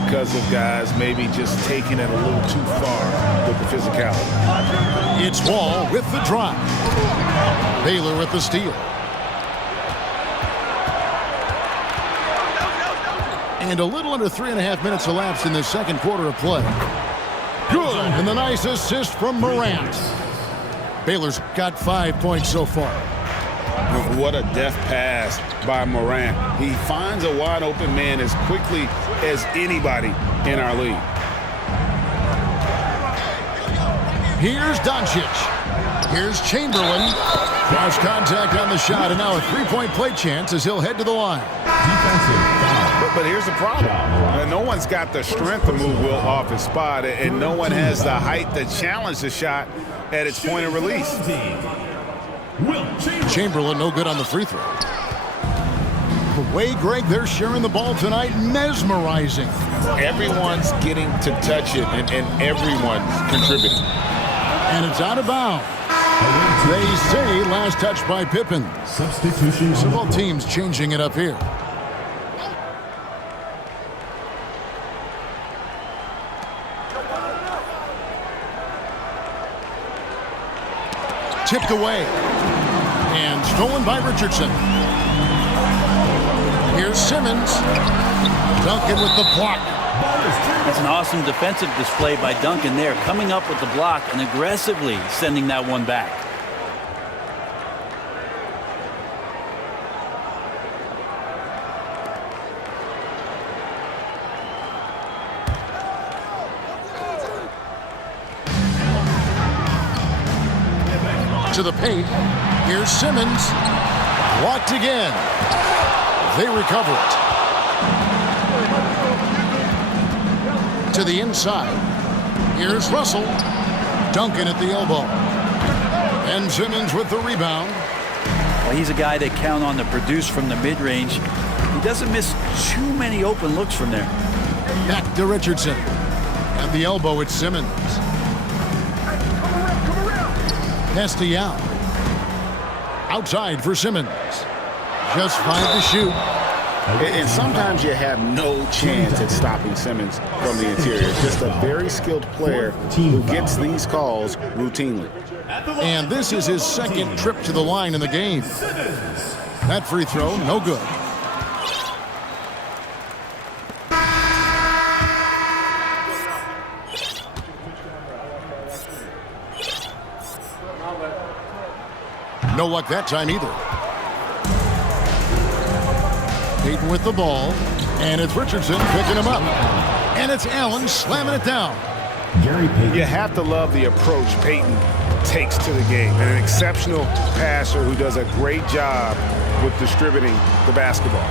because of guys maybe just taking it a little too far with the physicality. It's Wall with the drop. Baylor with the steal. And a little under 3.5 minutes elapsed in the second quarter of play. Good, and the nice assist from Morant. Baylor's got 5 points so far. What a deft pass by Morant. He finds a wide open man as quickly as anybody in our league. Here's Doncic. Here's Chamberlain. Cross contact on the shot, and now a three-point play chance as he'll head to the line. But here's the problem. No one's got the strength to move Will off his spot, and no one has the height to challenge the shot at its point of release. Chamberlain no good on the free throw. The way, Greg, they're sharing the ball tonight, mesmerizing. Everyone's getting to touch it, and everyone's contributing. And it's out of bounds. They say last touch by Pippen. Substitution. So both teams changing it up here. Tipped away. And stolen by Richardson. Here's Simmons. Duncan with the block. It's an awesome defensive display by Duncan there, coming up with the block and aggressively sending that one back. To the paint. Here's Simmons. Blocked again. They recover it. To the inside. Here's Russell. Duncan at the elbow. And Simmons with the rebound. Well, he's a guy they count on to produce from the mid-range. He doesn't miss too many open looks from there. Back to Richardson. At the elbow, it's Simmons. Pass to Yao. Outside for Simmons. Just 5 to shoot. And sometimes you have no chance at stopping Simmons from the interior. Just a very skilled player who gets these calls routinely. And this is his second trip to the line in the game. That free throw, no good. No luck that time either. Payton with the ball, and it's Richardson picking him up. And it's Allen slamming it down. You have to love the approach Payton takes to the game. An exceptional passer who does a great job with distributing the basketball.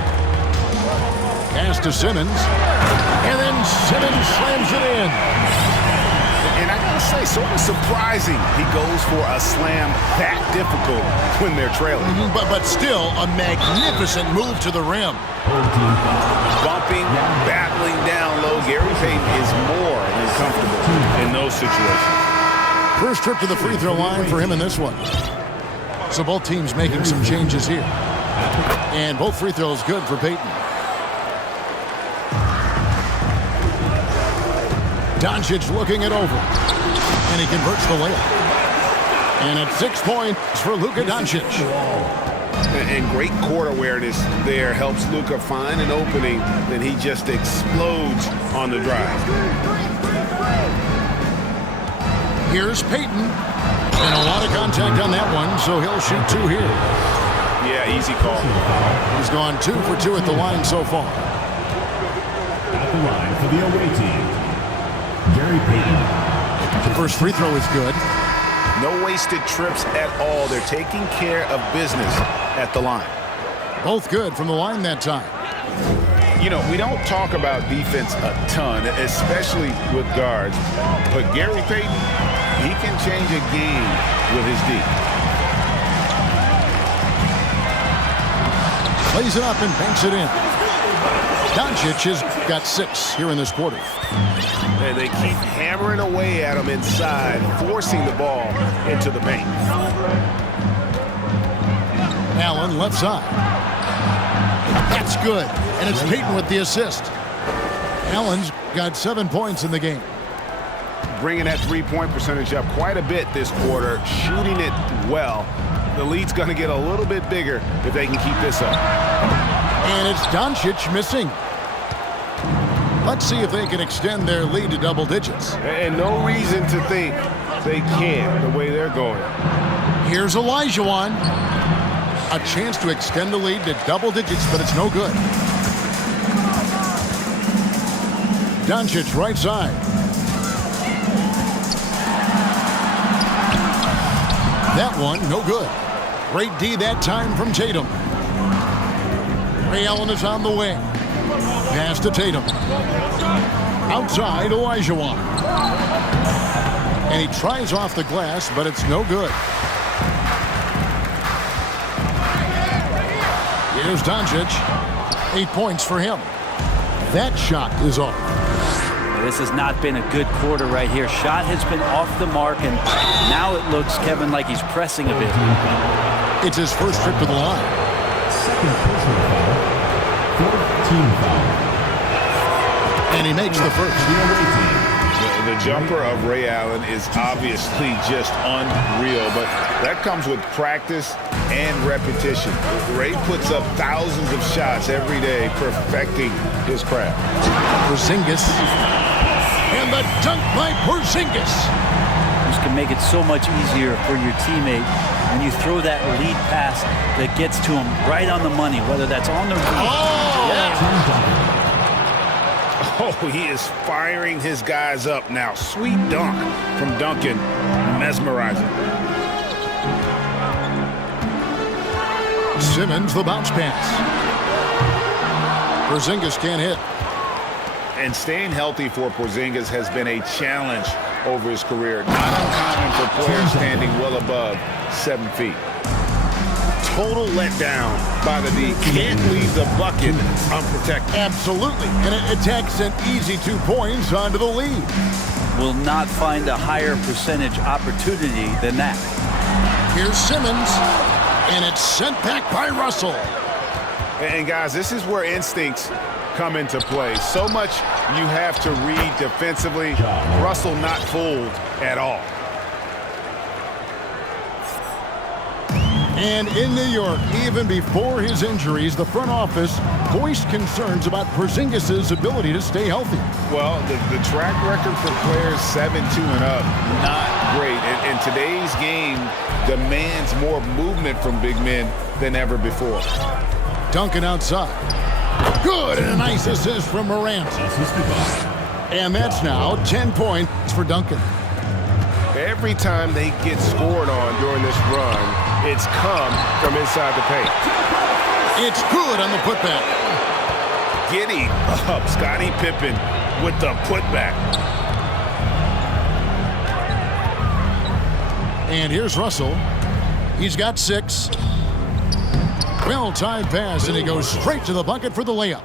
Pass to Simmons, and then Simmons slams it in. And I gotta say, sort of surprising he goes for a slam that difficult when they're trailing. But still a magnificent move to the rim. Bumping, battling down low. Gary Payton is more than comfortable in those situations. First trip to the free throw line for him in this one. So both teams making some changes here. And both free throws good for Payton. Doncic looking it over. And he converts the layup. And at 6 points for Luka Doncic. And great court awareness there helps Luka find an opening, then he just explodes on the drive. Here's Payton. And a lot of contact on that one, so he'll shoot 2 here. Yeah, easy call. He's gone 2 for 2 at the line so far. At the line for the away team, Gary Payton. The first free throw is good. No wasted trips at all. They're taking care of business at the line. Both good from the line that time. You know, we don't talk about defense a ton, especially with guards. But Gary Payton, he can change a game with his D. Plays it up and banks it in. Doncic has got 6 here in this quarter. And they keep hammering away at him inside, forcing the ball into the paint. Allen left side. That's good. And it's Payton with the assist. Allen's got 7 points in the game. Bringing that three-point percentage up quite a bit this quarter, shooting it well. The lead's going to get a little bit bigger if they can keep this up. And it's Doncic missing. Let's see if they can extend their lead to double digits. And no reason to think they can't the way they're going. Here's Olajuwon. A chance to extend the lead to double digits, but it's no good. Doncic right side. That one, no good. Great D that time from Tatum. Ray Allen is on the wing. Pass to Tatum. Outside, Olajuwon. And he tries off the glass, but it's no good. Here's Doncic. 8 points for him. That shot is off. This has not been a good quarter right here. Shot has been off the mark, and now it looks, Kevin, like he's pressing a bit. It's his first trip to the line. Second personal foul. Fourth team foul. And he makes the first. The jumper of Ray Allen is obviously just unreal, but that comes with practice and repetition. Ray puts up thousands of shots every day, perfecting his craft. Porzingis. And the dunk by Porzingis. This can make it so much easier for your teammate when you throw that lead pass that gets to him right on the money, whether that's on the lead. Oh! Yeah. Oh, he is firing his guys up now. Sweet dunk from Duncan. Mesmerizing. Simmons, the bounce pass. Porzingis can't hit. And staying healthy for Porzingis has been a challenge over his career. Not uncommon for players standing well above 7 feet. Total letdown by the D. Can't leave the bucket unprotected. Absolutely. And it attacks an easy 2 points onto the lead. Will not find a higher percentage opportunity than that. Here's Simmons. And it's sent back by Russell. And guys, this is where instincts come into play. So much you have to read defensively. Russell not fooled at all. And in New York, even before his injuries, the front office voiced concerns about Porzingis' ability to stay healthy. Well, the track record for players 7-2 and up, not great. And today's game demands more movement from big men than ever before. Duncan outside. Good, and a nice assist from Morant. And that's now 10 points for Duncan. Every time they get scored on during this run, it's come from inside the paint. It's good on the putback. Giddy up, Scottie Pippen with the putback. And here's Russell. He's got 6. Well-timed pass, and he goes straight to the bucket for the layup.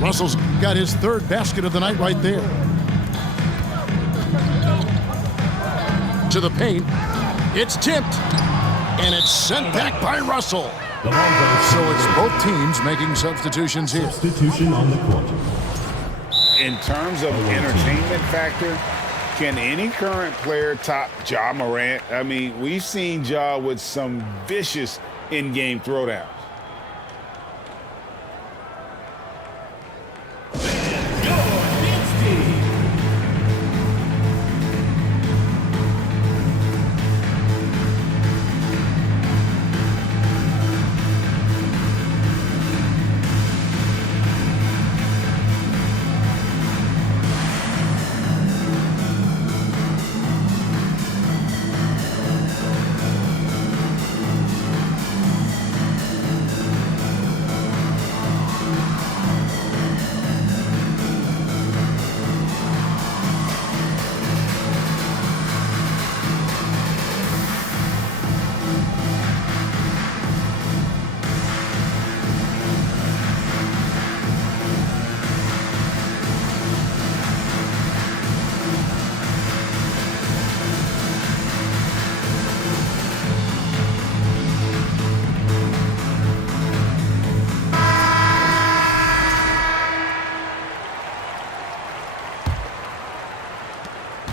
Russell's got his 3rd basket of the night right there. To the paint. It's tipped. And it's sent back by Russell. So it's both teams making substitutions here. Substitution on the court. In terms of entertainment factor, can any current player top Ja Morant? I mean, we've seen Ja with some vicious in-game throwdowns.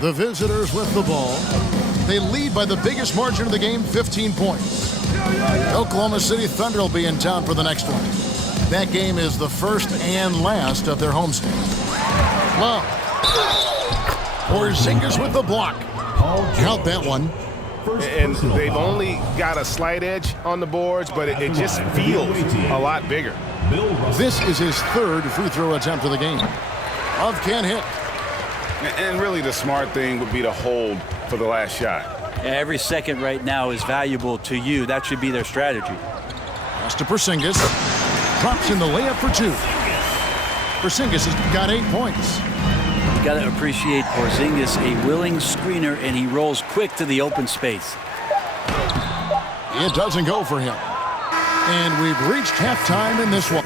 The visitors with the ball. They lead by the biggest margin of the game, 15 points. Oklahoma City Thunder will be in town for the next one. That game is the first and last of their homestand. Wow. Porzingis with the block. Count that one. And they've only got a slight edge on the boards, but it just feels a lot bigger. This is his third free throw attempt of the game. Love can't hit. And really the smart thing would be to hold for the last shot. Yeah, every second right now is valuable to you. That should be their strategy. Pass to Porzingis. Drops in the layup for 2. Porzingis has got 8 points. You got to appreciate Porzingis, a willing screener, and he rolls quick to the open space. It doesn't go for him. And we've reached halftime in this one.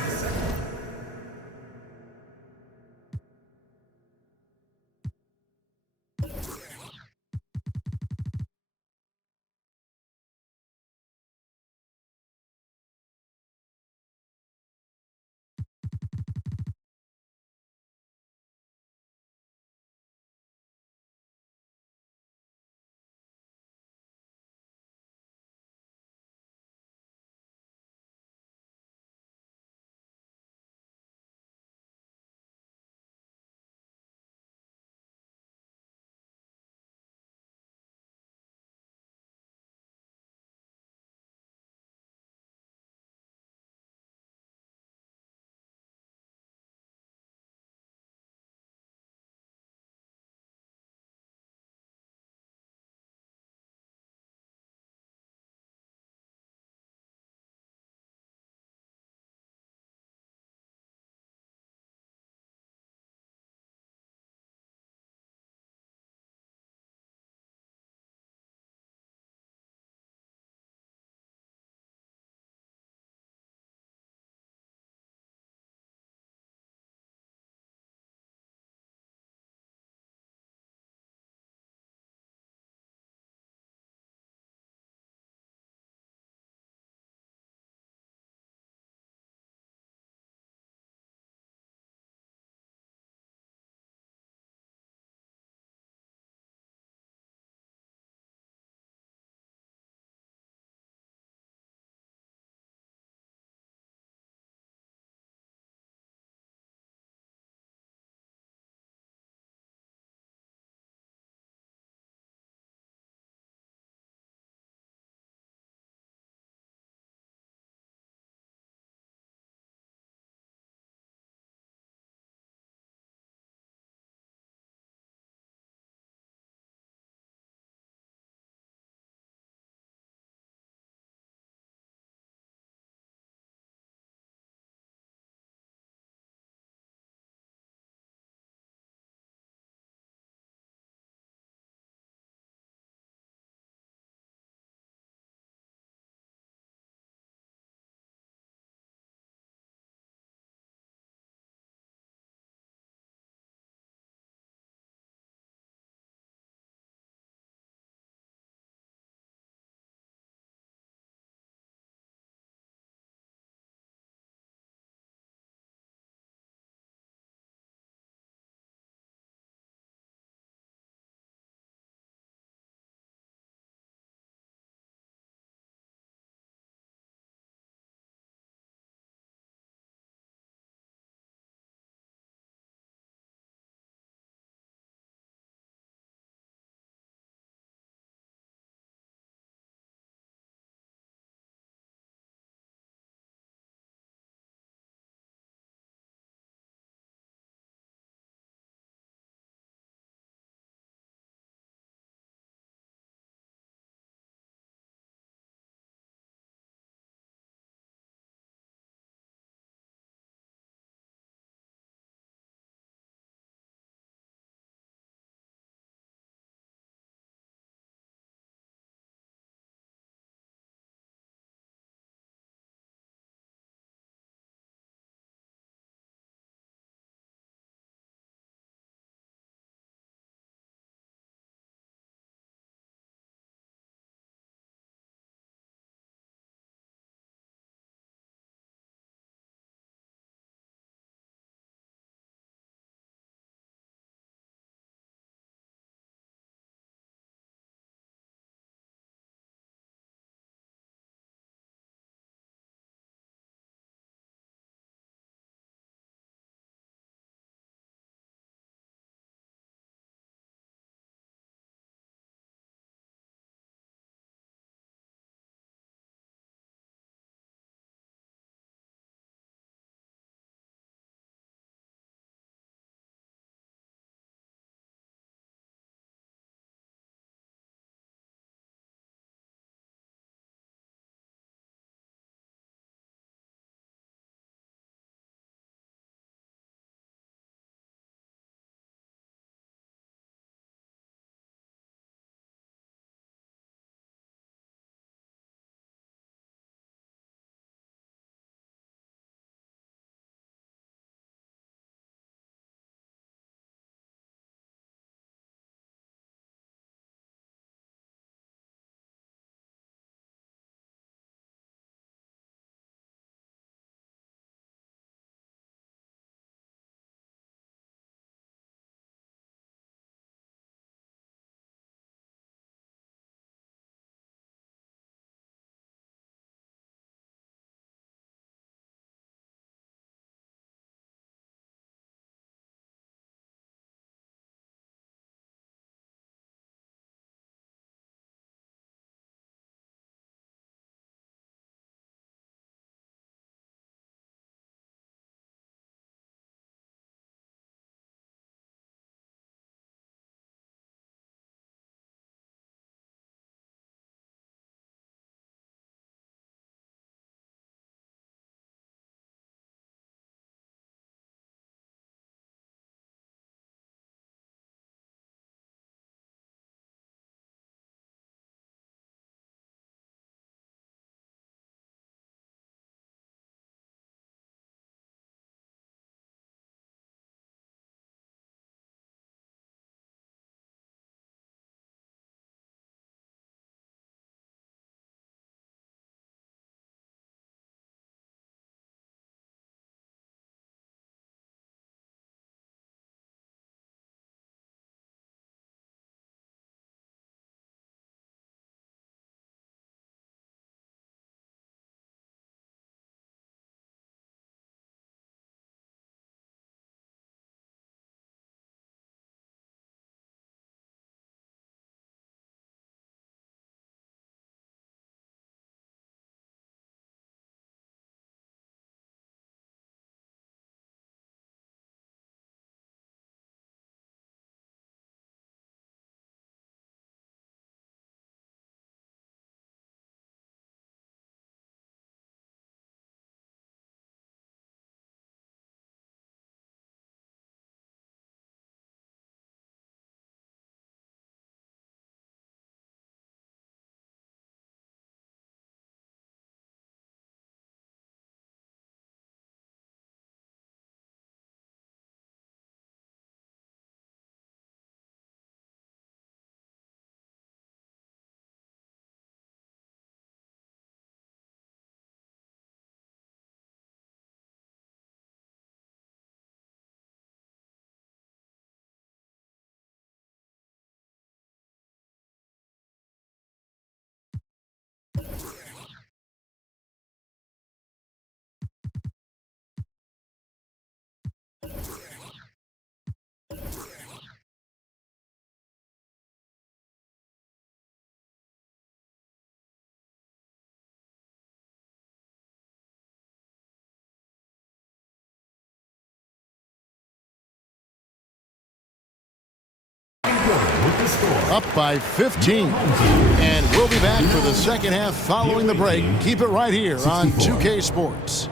Up by 15. And we'll be back for the second half following the break. Keep it right here on 2K Sports.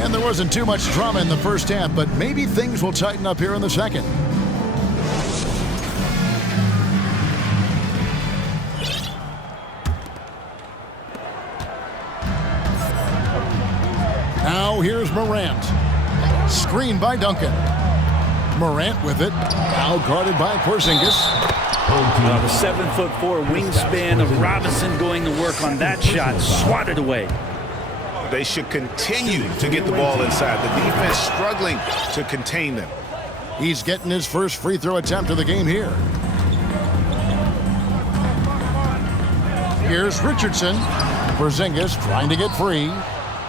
And there wasn't too much drama in the first half, but maybe things will tighten up here in the second. Now here's Morant. Screen by Duncan. Morant with it. Now guarded by Porzingis. The 7'4" wingspan of Robinson going to work on that shot. Swatted away. They should continue to get the ball inside. The defense struggling to contain them. He's getting his first free throw attempt of the game here. Here's Richardson. Porzingis trying to get free.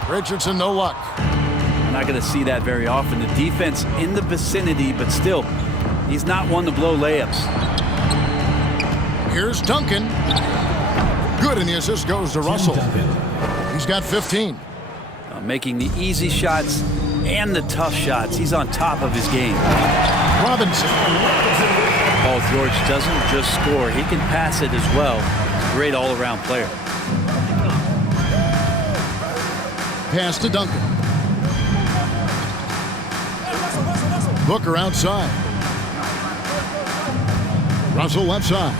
Richardson, no luck. We're not going to see that very often. The defense in the vicinity, but still, he's not one to blow layups. Here's Duncan. Good, and the assist goes to Russell. He's got 15. Making the easy shots and the tough shots. He's on top of his game. Robinson. Paul George doesn't just score. He can pass it as well. Great all-around player. Pass to Duncan. Booker outside. Russell left side.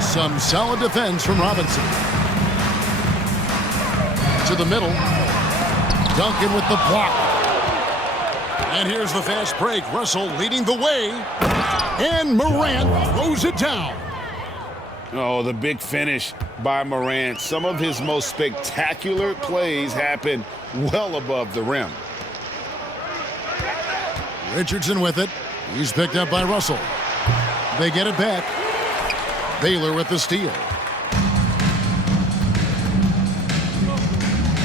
Some solid defense from Robinson. To the middle. Duncan with the block. And here's the fast break. Russell leading the way. And Morant throws it down. Oh, the big finish by Morant. Some of his most spectacular plays happen well above the rim. Richardson with it. He's picked up by Russell. They get it back. Baylor with the steal.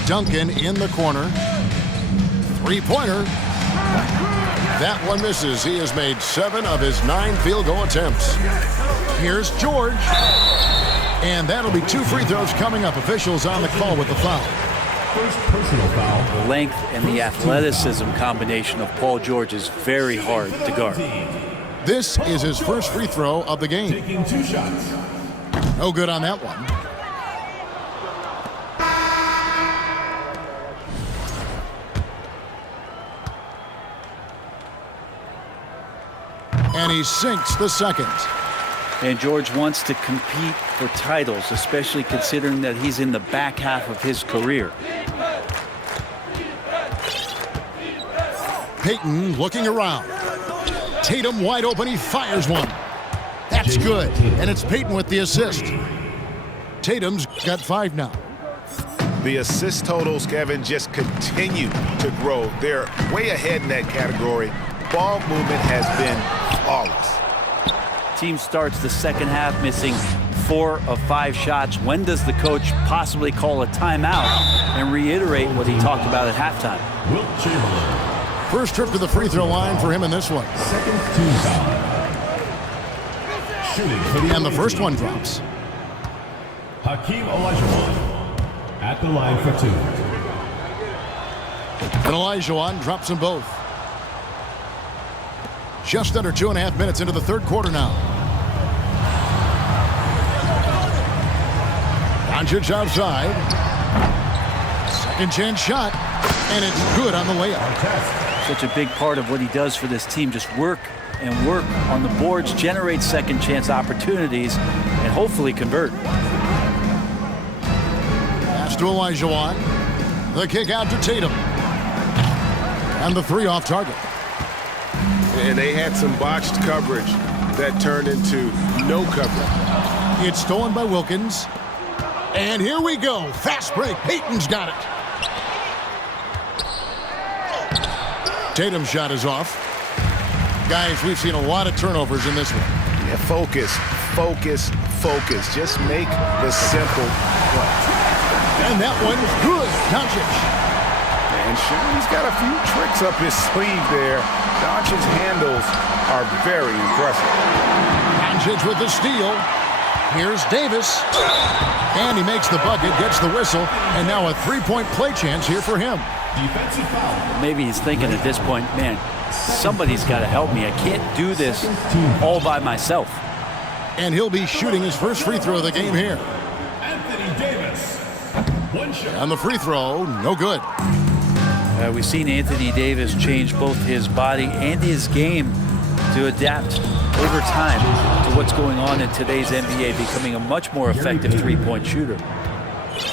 Duncan in the corner. Three-pointer. That one misses. He has made 7 of his 9 field goal attempts. Here's George. And that'll be 2 free throws coming up. Officials on the call with the foul. First personal foul. The length and the athleticism combination of Paul George is very hard to guard. This is his first free throw of the game. Taking 2 shots. No good on that one. And he sinks the second. And George wants to compete for titles, especially considering that he's in the back half of his career. Payton looking around. Tatum wide open. He fires one. That's good. And it's Payton with the assist. Tatum's got 5 now. The assist totals, Kevin, just continue to grow. They're way ahead in that category. Ball movement has been flawless. Team starts the second half missing 4 of 5 shots. When does the coach possibly call a timeout and reiterate what he talked about at halftime? Wilt Chamberlain. First trip to the free throw line for him in this one. Second team foul. Shooting for the And the first one drops. Hakeem Olajuwon at the line for 2. And Olajuwon drops them both. Just under 2.5 minutes into the third quarter now. Doncic outside. Second chance shot. And it's good on the layup. Such a big part of what he does for this team. Just work and work on the boards, generate second chance opportunities, and hopefully convert. Pass to Olajuwon. The kick out to Tatum. And the 3 off target. And they had some botched coverage that turned into no coverage. It's stolen by Wilkins. And here we go. Fast break. Payton's got it. Tatum's shot is off. Guys, we've seen a lot of turnovers in this one. Yeah, focus, focus, focus. Just make the simple play. And that one's good. Doncic. And sure, he's got a few tricks up his sleeve there. Doncic's handles are very impressive. Doncic with the steal. Here's Davis. And he makes the bucket, gets the whistle, and now a three-point play chance here for him. Defensive foul. Maybe he's thinking at this point, man, somebody's got to help me. I can't do this all by myself. And he'll be shooting his first free throw of the game here. Anthony Davis. One shot. And the free throw, no good. We've seen Anthony Davis change both his body and his game to adapt over time to what's going on in today's NBA, becoming a much more effective three-point shooter.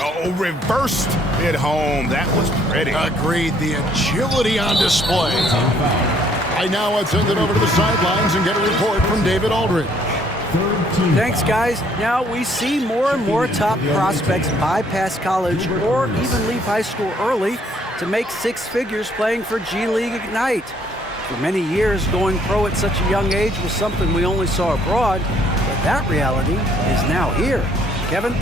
Oh, reversed it home. That was pretty. Agreed. The agility on display. I now let's send it over to the sidelines and get a report from David Aldridge. Thanks, guys. Now we see more and more top prospects bypass college or even leave high school early to make six figures playing for G League Ignite. For many years, going pro at such a young age was something we only saw abroad, but that reality is now here. Kevin?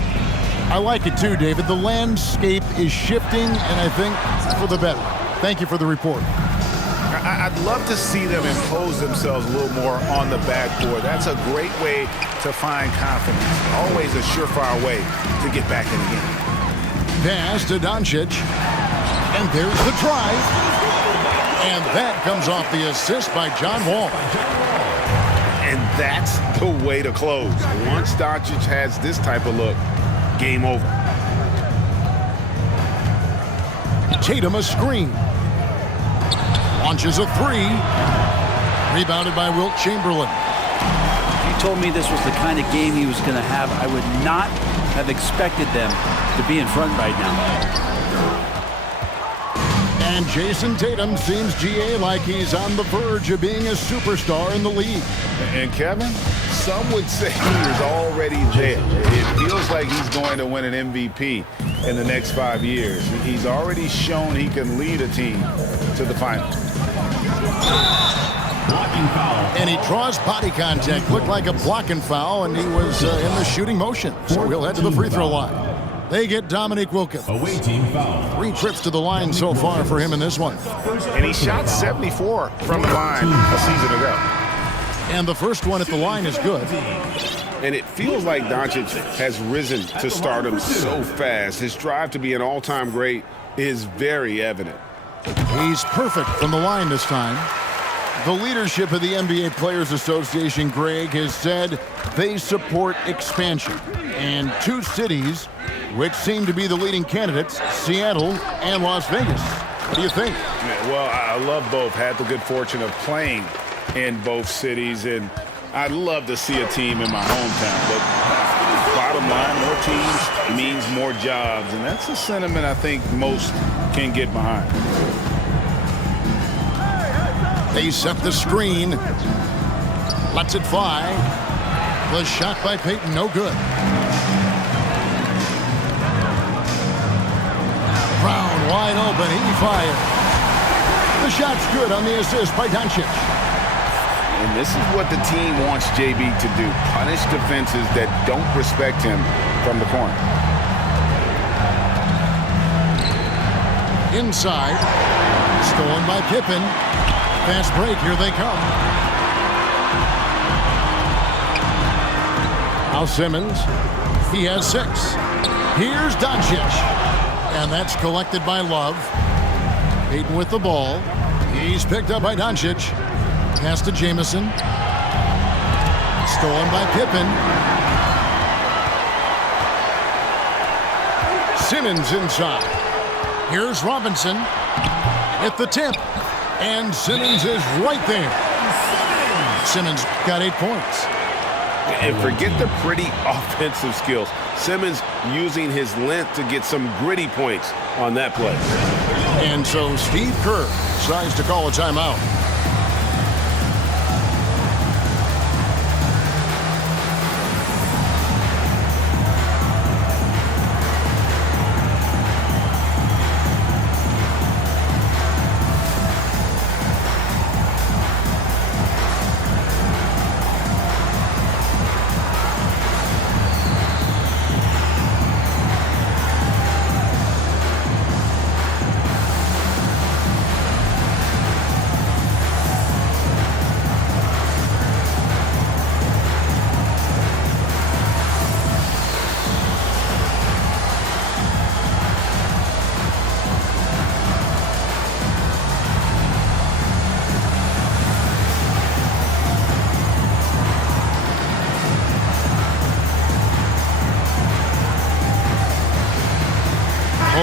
I like it too, David. The landscape is shifting, and I think for the better. Thank you for the report. I'd love to see them impose themselves a little more on the backboard. That's a great way to find confidence. Always a surefire way to get back in the game. Pass to Doncic. And there's the drive. And that comes off the assist by John Wall. And that's the way to close. Once Doncic has this type of look, game over. Tatum a screen. Launches a three. Rebounded by Wilt Chamberlain. If you told me this was the kind of game he was going to have, I would not have expected them to be in front right now. And Jason Tatum seems, GA, like he's on the verge of being a superstar in the league. And Kevin, some would say he is already there. It feels like he's going to win an MVP in the next 5 years. He's already shown he can lead a team to the finals. Blocking foul. And he draws body contact. Looked like a blocking foul, and he was in the shooting motion. So he'll head to the free throw line. They get Dominique Wilkins. Away team foul. 3 trips to the line so far for him in this one. And he shot 74 from the line a season ago. And the first one at the line is good. And it feels like Doncic has risen to stardom so fast. His drive to be an all-time great is very evident. He's perfect from the line this time. The leadership of the NBA Players Association, Greg, has said they support expansion. And 2 cities, which seem to be the leading candidates, Seattle and Las Vegas. What do you think? Well, I love both. Had the good fortune of playing in both cities, and I'd love to see a team in my hometown. But bottom line, more teams means more jobs, and that's a sentiment I think most can get behind. They set the screen. Lets it fly. The shot by Payton, no good. Brown wide open, he fired. The shot's good on the assist by Doncic. And this is what the team wants JB to do. Punish defenses that don't respect him from the corner. Inside. Stolen by Pippen. Fast break, here they come. Now Simmons. He has 6. Here's Doncic. And that's collected by Love. Payton with the ball. He's picked up by Doncic. Pass to Jamison. Stolen by Pippen. Simmons inside. Here's Robinson. At the tip. And Simmons is right there. Simmons got 8 points. And forget the pretty offensive skills. Simmons using his length to get some gritty points on that play. And so Steve Kerr decides to call a timeout.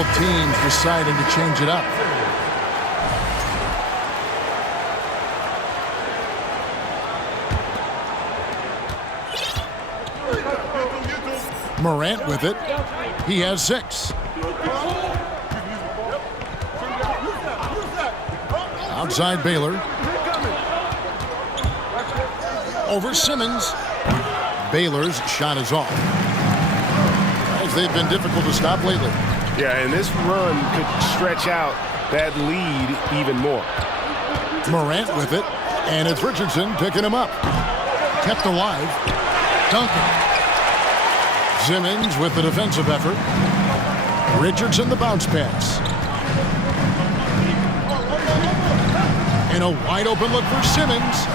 Both teams deciding to change it up. Morant with it. He has 6. Outside Baylor. Over Simmons. Baylor's shot is off. As they've been difficult to stop lately. Yeah, and this run could stretch out that lead even more. Morant with it. And it's Richardson picking him up. Kept alive. Duncan. Simmons with the defensive effort. Richardson the bounce pass. And a wide open look for Simmons.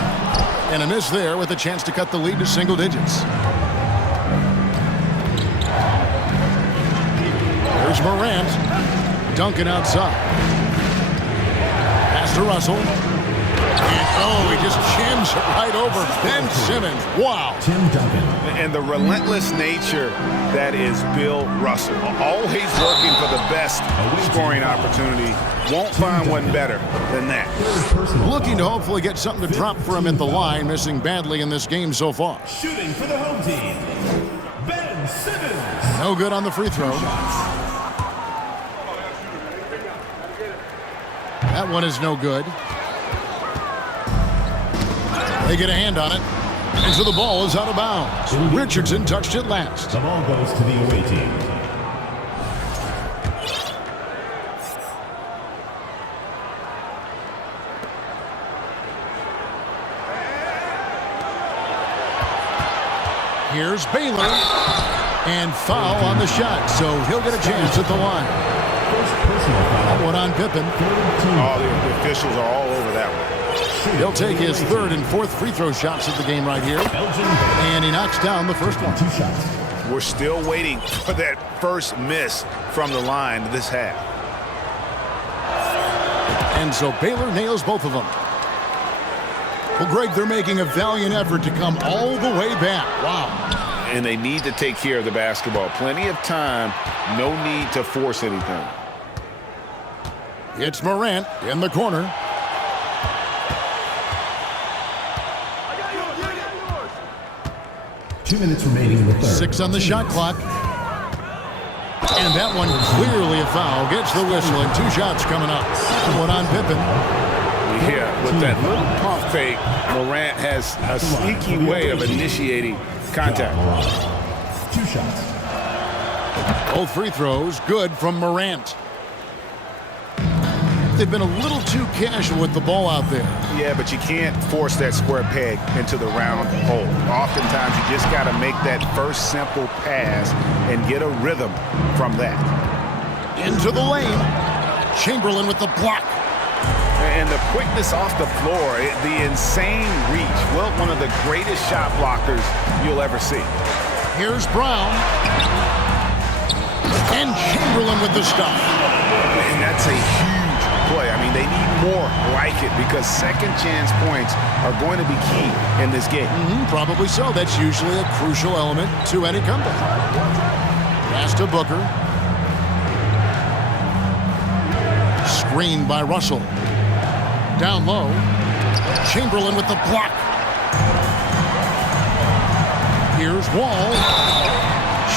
And a miss there with a chance to cut the lead to single digits. There's Morant. Duncan outside. Pass to Russell. And he just chins it right over Ben Simmons. Wow. Tim Duncan. And the relentless nature that is Bill Russell. Always working for the best scoring opportunity. Won't find one better than that. Looking to hopefully get something to drop for him at the line. Missing badly in this game so far. Shooting for the home team, Ben Simmons. No good on the free throw. That one is no good. They get a hand on it. And so the ball is out of bounds. Richardson touched it last. The ball goes to the away team. Here's Baylor. And foul on the shot. So he'll get a chance at the line. First personal foul. That one on Pippen. Oh, the officials are all over that one. He'll take his 3rd and 4th free throw shots at the game right here. And he knocks down the first one. 2 shots. We're still waiting for that first miss from the line this half. And so Baylor nails both of them. Well, Greg, they're making a valiant effort to come all the way back. Wow. And they need to take care of the basketball. Plenty of time. No need to force anything. It's Morant in the corner. Two minutes remaining in the third. 6 on the shot clock. And that one clearly a foul. Gets the whistle and 2 shots coming up. One on Pippen. Yeah, with that little pump fake, Morant has a sneaky way of initiating contact. 2 shots. Both free throws good from Morant. They've been a little too casual with the ball out there. Yeah, but you can't force that square peg into the round hole. Oftentimes, you just got to make that first simple pass and get a rhythm from that. Into the lane. Chamberlain with the block. And the quickness off the floor, the insane reach. Well, one of the greatest shot blockers you'll ever see. Here's Brown. And Chamberlain with the stop. And that's a huge play. I mean, they need more like it because second chance points are going to be key in this game. Probably so. That's usually a crucial element to any comeback. Pass to Booker. Screened by Russell. Down low. Chamberlain with the block. Here's Wall.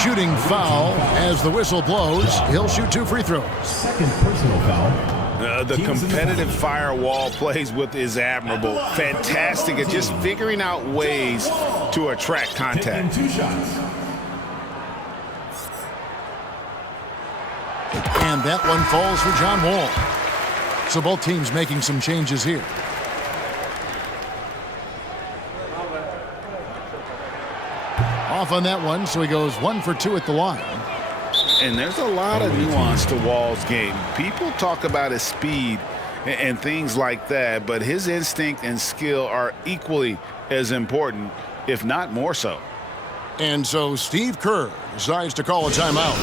Shooting foul as the whistle blows. He'll shoot 2 free throws. Second personal foul. The competitive firewall plays with is admirable. Fantastic at just figuring out ways to attract contact. 2 shots. And that one falls for John Wall. So both teams making some changes here. Off on that one, so he goes 1 for 2 at the line. And there's a lot of nuance to Wall's game. People talk about his speed and things like that, but his instinct and skill are equally as important, if not more so. And so Steve Kerr decides to call a timeout.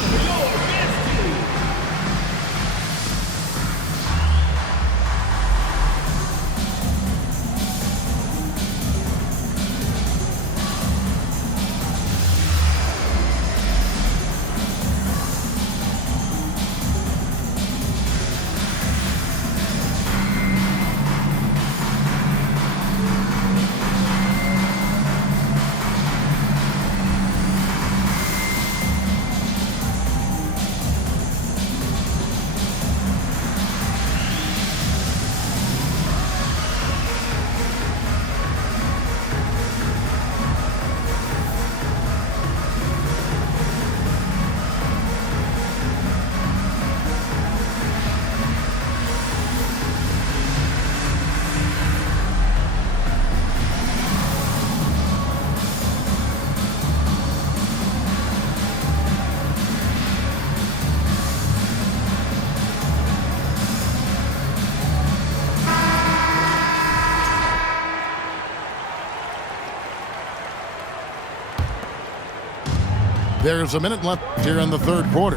There's a minute left here in the third quarter.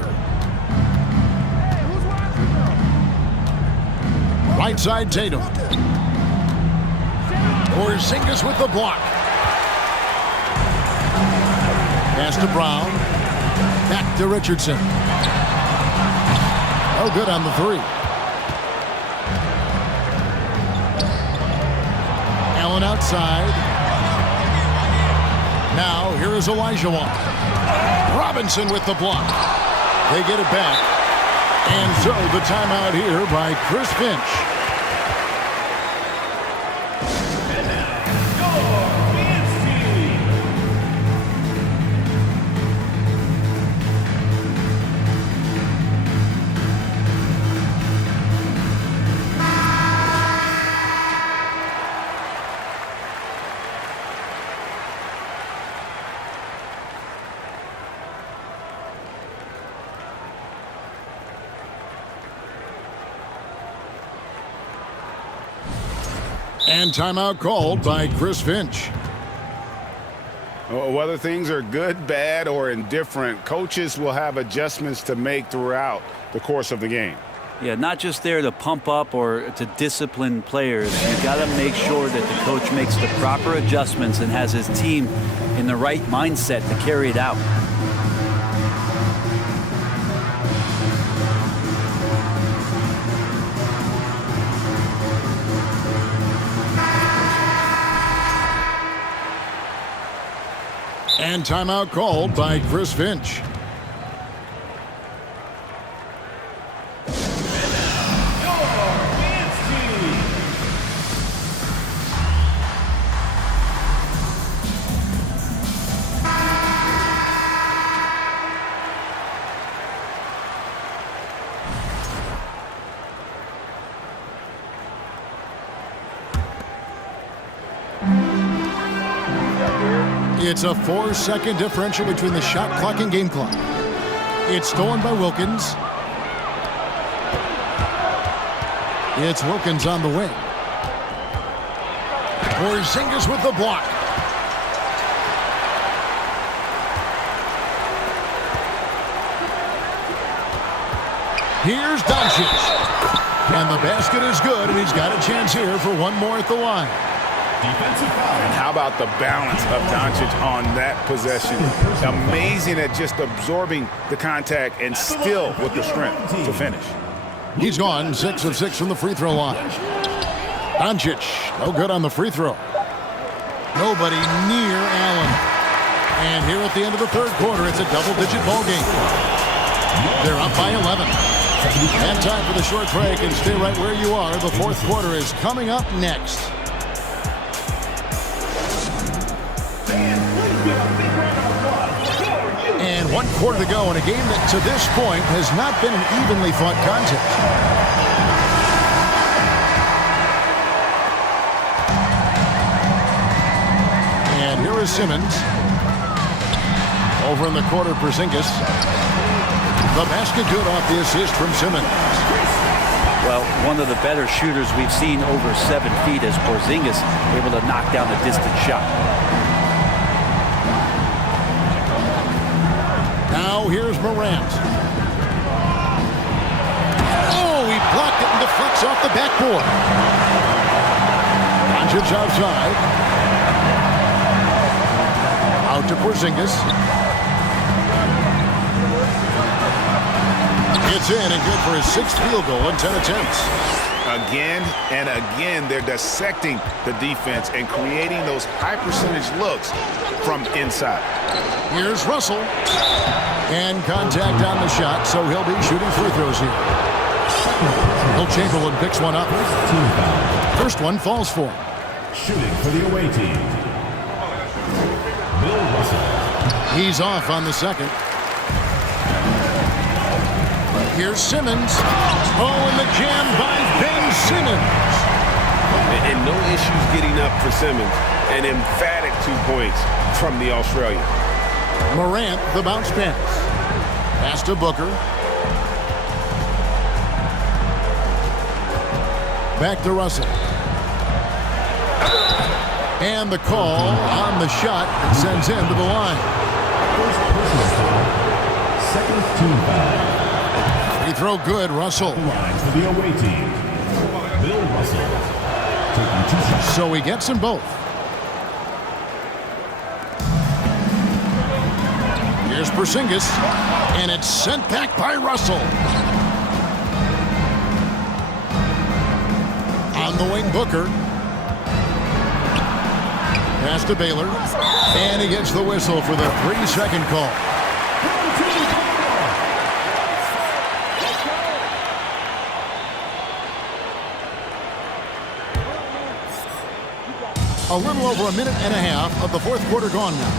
Right side, Tatum. Porzingis with the block. Pass to Brown. Back to Richardson. Oh, good on the three. Allen outside. Now, here is Olajuwon. Robinson with the block. They get it back. And so the timeout here by Chris Finch. And timeout called by Chris Finch. Whether things are good, bad, or indifferent, coaches will have adjustments to make throughout the course of the game. Yeah, not just there to pump up or to discipline players. You got to make sure that the coach makes the proper adjustments and has his team in the right mindset to carry it out. And timeout called by Chris Finch. It's a 4-second differential between the shot clock and game clock. It's stolen by Wilkins. It's Wilkins on the wing. Porzingis with the block. Here's Doncic. And the basket is good, and he's got a chance here for one more at the line. And how about the balance of Doncic on that possession? Amazing at just absorbing the contact and still with the strength to finish. He's gone 6 of 6 from the free throw line. Doncic, no good on the free throw. Nobody near Allen. And here at the end of the third quarter, it's a double-digit ball game. They're up by 11. And time for the short break, and stay right where you are. The fourth quarter is coming up next. And 1 quarter to go in a game that to this point has not been an evenly fought contest. And here is Simmons. Over in the corner, Porzingis. The basket good off the assist from Simmons. Well, one of the better shooters we've seen over 7 feet as Porzingis able to knock down a distant shot. Now here's Morant. Oh, he blocked it and deflects off the backboard. Doncic outside. Out to Porzingis. It's in and good for his 6th field goal in 10 attempts. Again and again, they're dissecting the defense and creating those high percentage looks from inside. Here's Russell. And contact on the shot, so he'll be shooting free throws here. Will Chamberlain picks one up. First one falls for him. Shooting for the away team, Bill Russell. He's off on the second. Here's Simmons. Oh, and the jam by Ben Simmons. And no issues getting up for Simmons. An emphatic 2 points from the Australian. Morant, the bounce pass. Pass to Booker. Back to Russell. And the call on the shot that sends him to the line. First personal foul Second team foul. Free throw good, Russell. The line for the away team. Bill Russell taking 2 shots. So he gets them both. Here's Porzingis, and it's sent back by Russell. On the wing, Booker. Pass to Baylor, and he gets the whistle for the 3-second call. A little over a minute and a half of the fourth quarter gone now.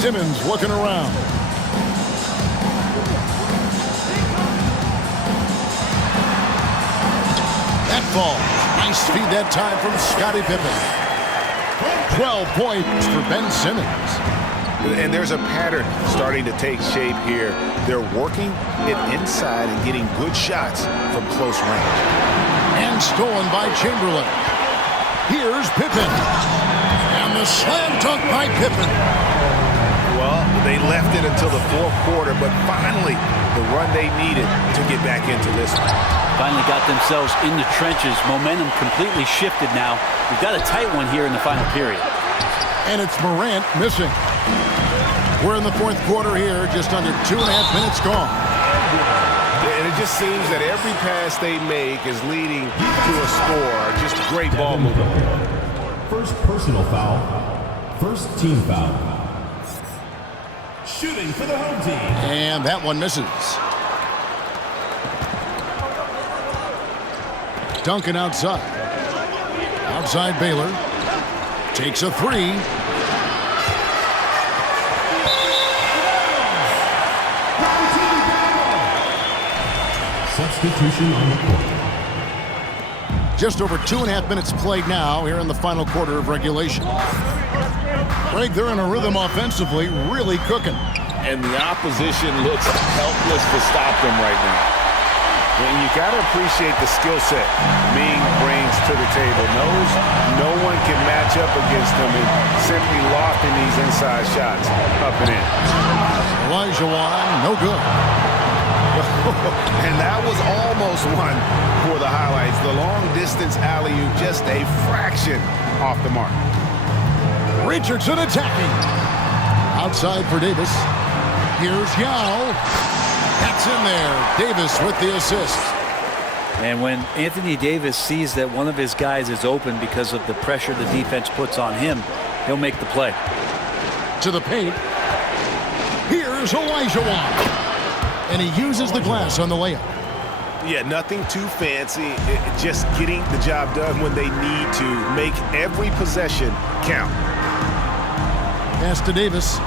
Simmons looking around. That ball. Nice feed that time from Scottie Pippen. 12 points for Ben Simmons. And there's a pattern starting to take shape here. They're working it inside and getting good shots from close range. And stolen by Chamberlain. Here's Pippen. And the slam dunk by Pippen. Well, they left it until the fourth quarter, but finally the run they needed to get back into this one. Finally got themselves in the trenches. Momentum completely shifted now. We've got a tight one here in the final period. And it's Morant missing. We're in the fourth quarter here, just under 2.5 minutes gone. And it just seems that every pass they make is leading to a score. Just great ball movement. First personal foul. First team foul. Shooting for the home team. And that one misses. Duncan outside. Outside Baylor. Takes a three. Substitution on the court. Just over 2.5 minutes played now here in the final quarter of regulation. Greg, they're in a rhythm offensively, really cooking. And the opposition looks helpless to stop them right now. And you got to appreciate the skill set Ming brings to the table. Knows no one can match up against him and simply lofting these inside shots up and in. Elijah Wan, no good. And that was almost one for the highlights. The long-distance alley-oop, just a fraction off the mark. Richardson attacking. Outside for Davis. Here's Yao. That's in there. Davis with the assist. And when Anthony Davis sees that one of his guys is open because of the pressure the defense puts on him, he'll make the play. To the paint. Here's Elijah Wan. And he uses the glass on the layup. Yeah, nothing too fancy. Just getting the job done when they need to. Make every possession count. Pass to Davis.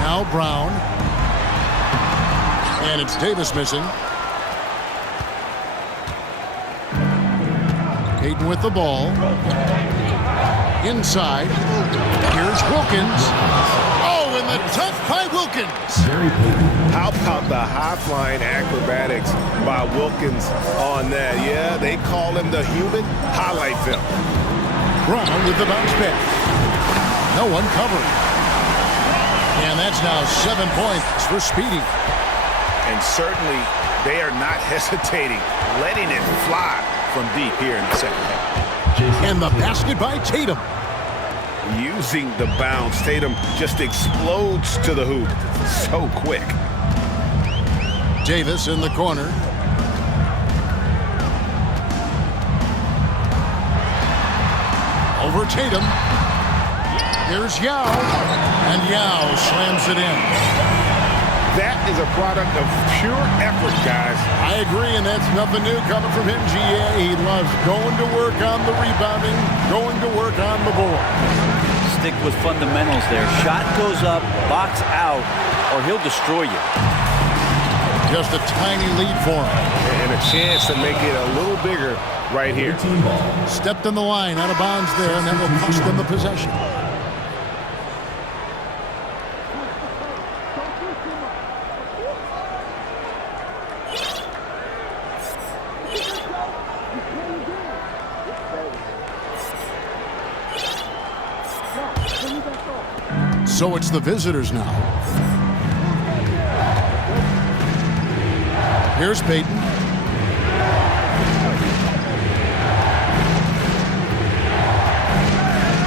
Now Brown. And it's Davis missing. Payton with the ball. Inside. Here's Wilkins. Oh, and the tough by Wilkins. How about the high-flying acrobatics by Wilkins on that? Yeah, they call him the human highlight film. Brown with the bounce back. No one covering. And that's now 7 points for Speedy. And certainly they are not hesitating, letting it fly from deep here in the second half. And the basket by Tatum. Using the bounce, Tatum just explodes to the hoop so quick. Davis in the corner. Over Tatum. Here's Yao. And Yao slams it in. That is a product of pure effort, guys. I agree, and that's nothing new coming from him, GA. He loves going to work on the rebounding, going to work on the board. Stick with fundamentals there. Shot goes up, box out, or he'll destroy you. Just a tiny lead for him. And a chance to make it a little bigger right here. Stepped on the line, out of bounds there, and that will cost them the possession. So it's the visitors now. Here's Peyton.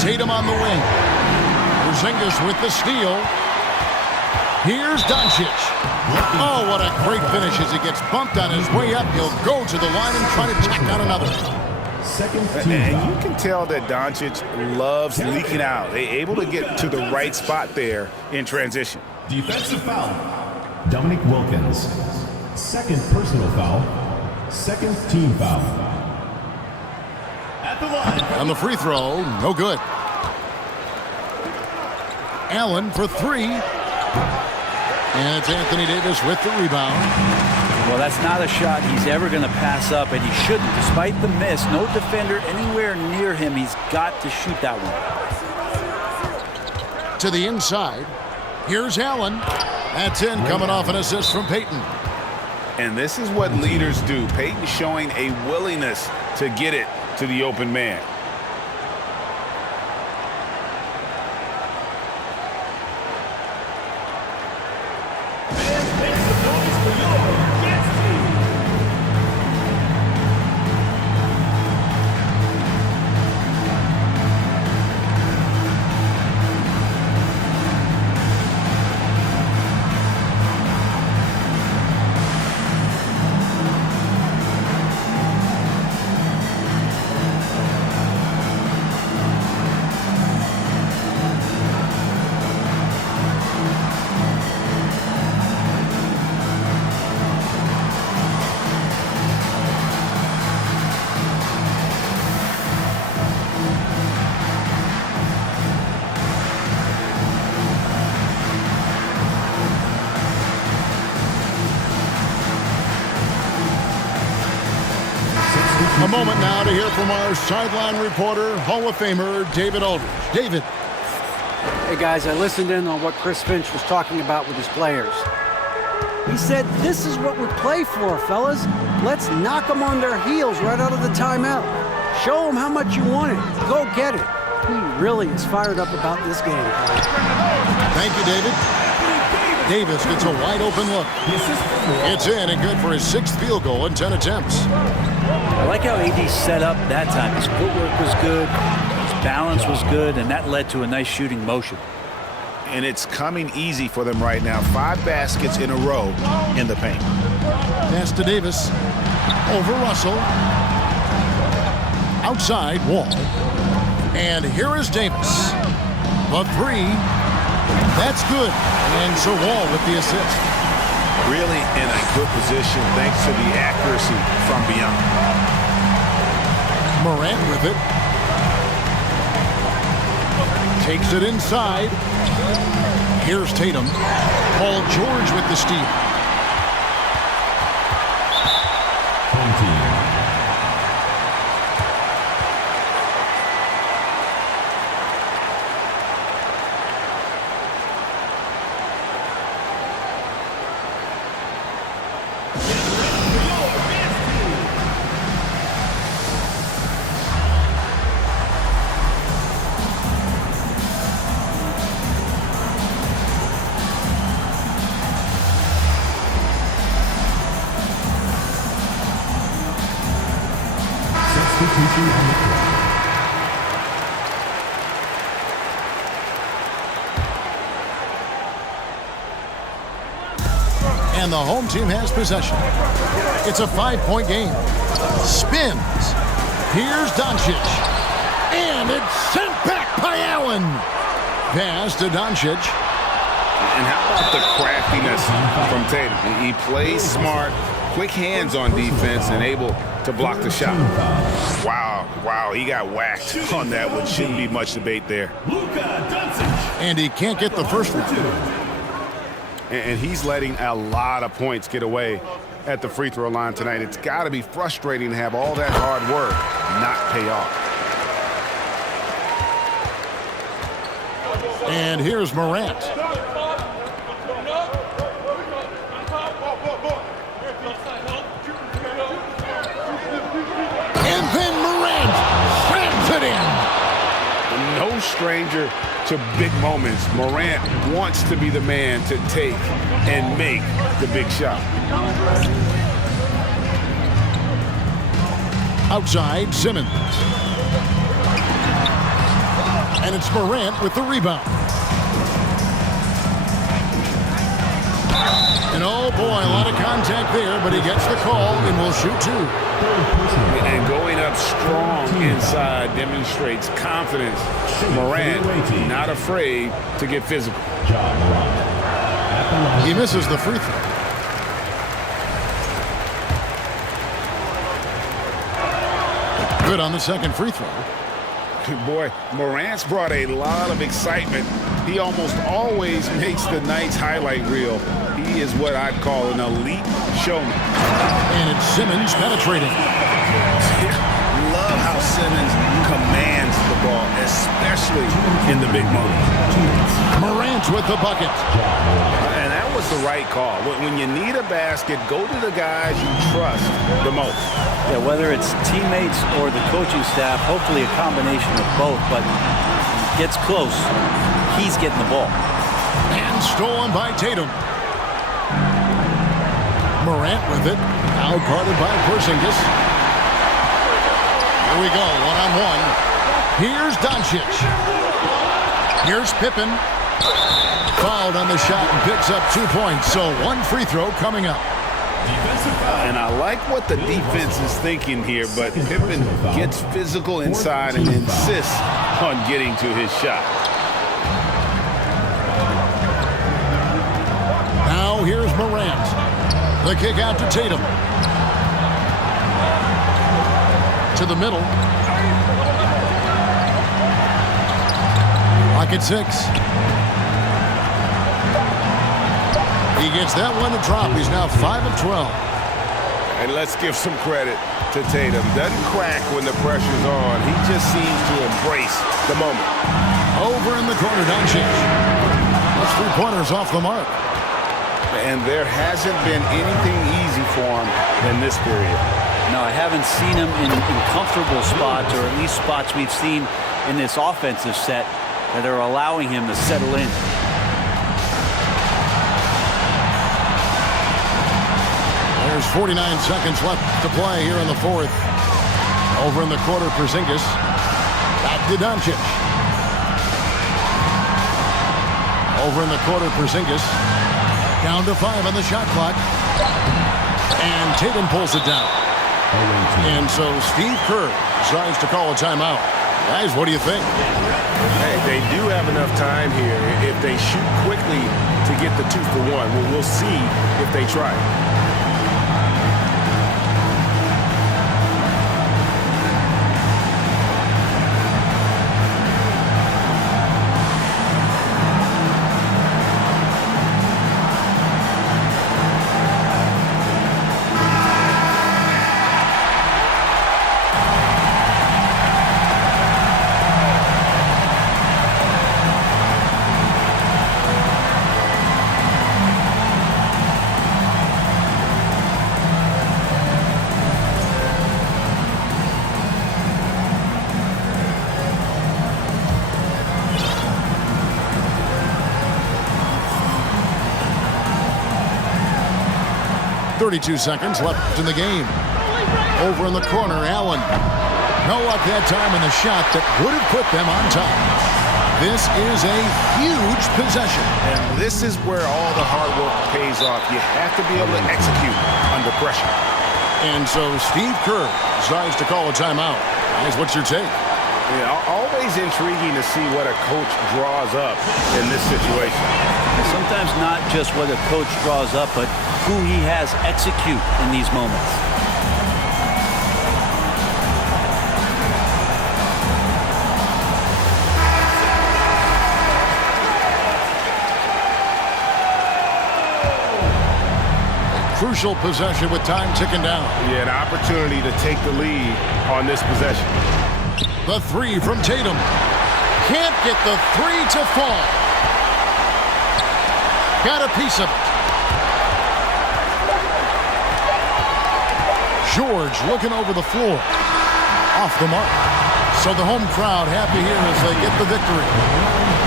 Tatum on the wing. Porzingis with the steal. Here's Doncic. Oh, what a great finish as he gets bumped on his way up. He'll go to the line and try to tack on another. And you can tell that Doncic loves leaking out. They're able to get to the right spot there in transition. Defensive foul. Dominic Wilkins. Second personal foul. Second team foul. At the line. On the free throw, no good. Allen for three. And it's Anthony Davis with the rebound. Well, that's not a shot he's ever going to pass up, and he shouldn't. Despite the miss, no defender anywhere near him. He's got to shoot that one. To the inside. Here's Allen. That's in, coming off an assist from Peyton. And this is what leaders do. Peyton showing a willingness to get it to the open man. A moment now to hear from our sideline reporter, Hall of Famer David Aldridge. David. Hey, guys, I listened in on what Chris Finch was talking about with his players. He said, this is what we play for, fellas. Let's knock them on their heels right out of the timeout. Show them how much you want it. Go get it. He really is fired up about this game. Thank you, David. Davis gets a wide-open look. It's in and good for his 6th field goal in 10 attempts. I like how AD set up that time. His footwork was good, his balance was good, and that led to a nice shooting motion. And it's coming easy for them right now. 5 baskets in a row in the paint. Pass to Davis. Over Russell. Outside, Wall. And here is Davis. The three. That's good. And so Wall with the assist. Really in a good position thanks to the accuracy from beyond. Morant with it. Takes it inside. Here's Tatum. Paul George with the steal. Home team. And the home team has possession. It's a 5-point game. Spins. Here's Doncic. And it's sent back by Allen. Pass to Doncic. And how about the craftiness from Tatum? He plays smart, quick hands on defense, and able to block the shot. Wow, he got whacked on that one. Shouldn't be much debate there. And he can't get the first one. And he's letting a lot of points get away at the free throw line tonight. It's got to be frustrating to have all that hard work not pay off. And here's Morant. And then Morant slams it in. No stranger to big moments. Morant wants to be the man to take and make the big shot. Outside, Simmons. And it's Morant with the rebound. And oh boy, a lot of contact there, but he gets the call and will shoot two. And going up strong inside demonstrates confidence. Morant not afraid to get physical. He misses the free throw. Good on the second free throw. Boy, Morant's brought a lot of excitement. He almost always makes the night's highlight reel. He is what I'd call an elite showman. And it's Simmons penetrating. Love how Simmons commands the ball, especially in the big moment. Morant with the bucket. And that was the right call. When you need a basket, go to the guys you trust the most. Yeah, whether it's teammates or the coaching staff, hopefully a combination of both, but gets close, he's getting the ball. And stolen by Tatum. Morant with it. Now guarded by Porzingis. Here we go, one-on-one. Here's Doncic. Here's Pippen. Fouled on the shot and picks up 2 points. So one free throw coming up. And I like what the defense is thinking here, but Pippen gets physical inside and insists on getting to his shot. Now here's Morant. The kick out to Tatum. To the middle. Pocket 6. He gets that one to drop. He's now 5 of 12. And let's give some credit to Tatum. Doesn't crack when the pressure's on. He just seems to embrace the moment. Over in the corner, Doncic. That's 3-pointers off the mark. And there hasn't been anything easy for him in this period. No, I haven't seen him in comfortable spots, or at least spots we've seen in this offensive set that are allowing him to settle in. There's 49 seconds left to play here in the fourth. Over in the corner, Porzingis. Back to Doncic. Over in the corner, Porzingis. Down to 5 on the shot clock. And Tatum pulls it down. And so Steve Kerr decides to call a timeout. Guys, what do you think? Hey, they do have enough time here. If they shoot quickly to get the 2 for 1, we'll see if they try. .32 seconds left in the game. Over in the corner, Allen. No luck that time in the shot that would have put them on top. This is a huge possession. And this is where all the hard work pays off. You have to be able to execute under pressure. And so Steve Kerr decides to call a timeout. Guys, what's your take? Yeah, always intriguing to see what a coach draws up in this situation. Sometimes not just what a coach draws up, but who he has execute in these moments. A crucial possession with time ticking down. Yeah, an opportunity to take the lead on this possession. The 3 from Tatum. Can't get the 3 to fall. Got a piece of it. George looking over the floor. Off the mark. So the home crowd happy here as they get the victory.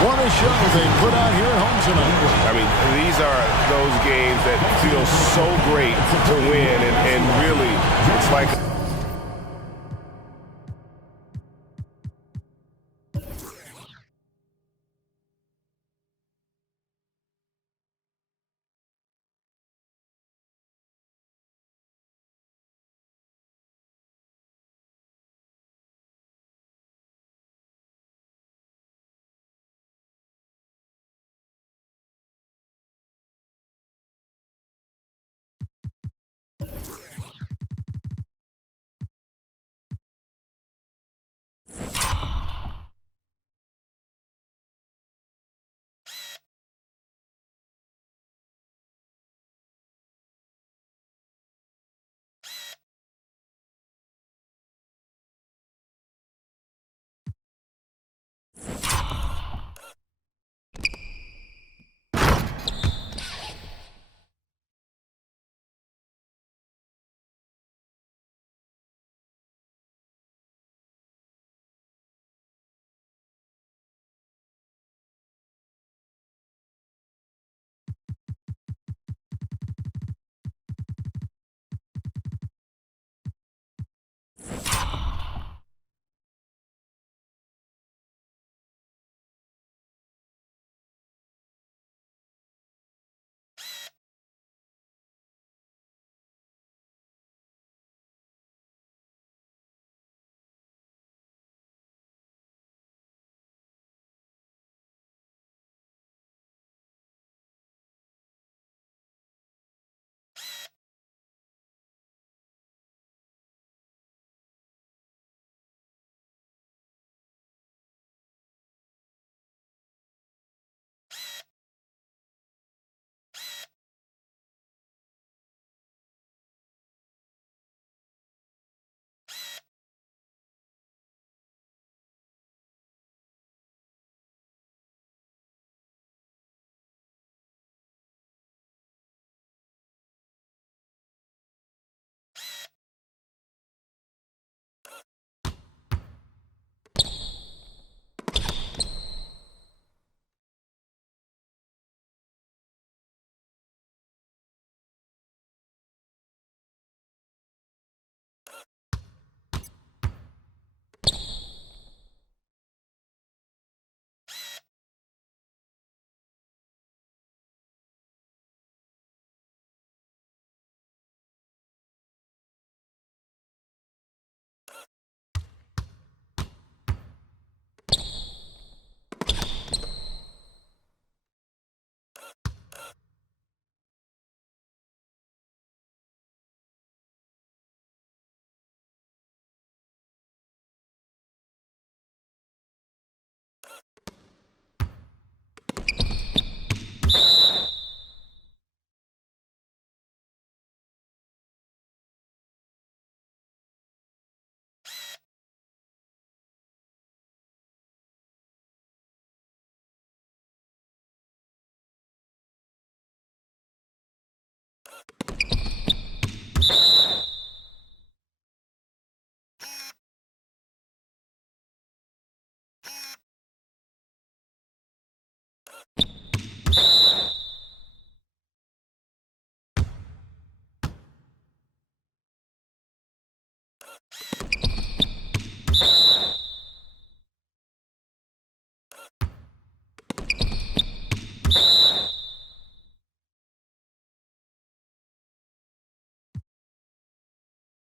What a show they put out here at home tonight. I mean, these are those games that feel so great to win, and really, it's like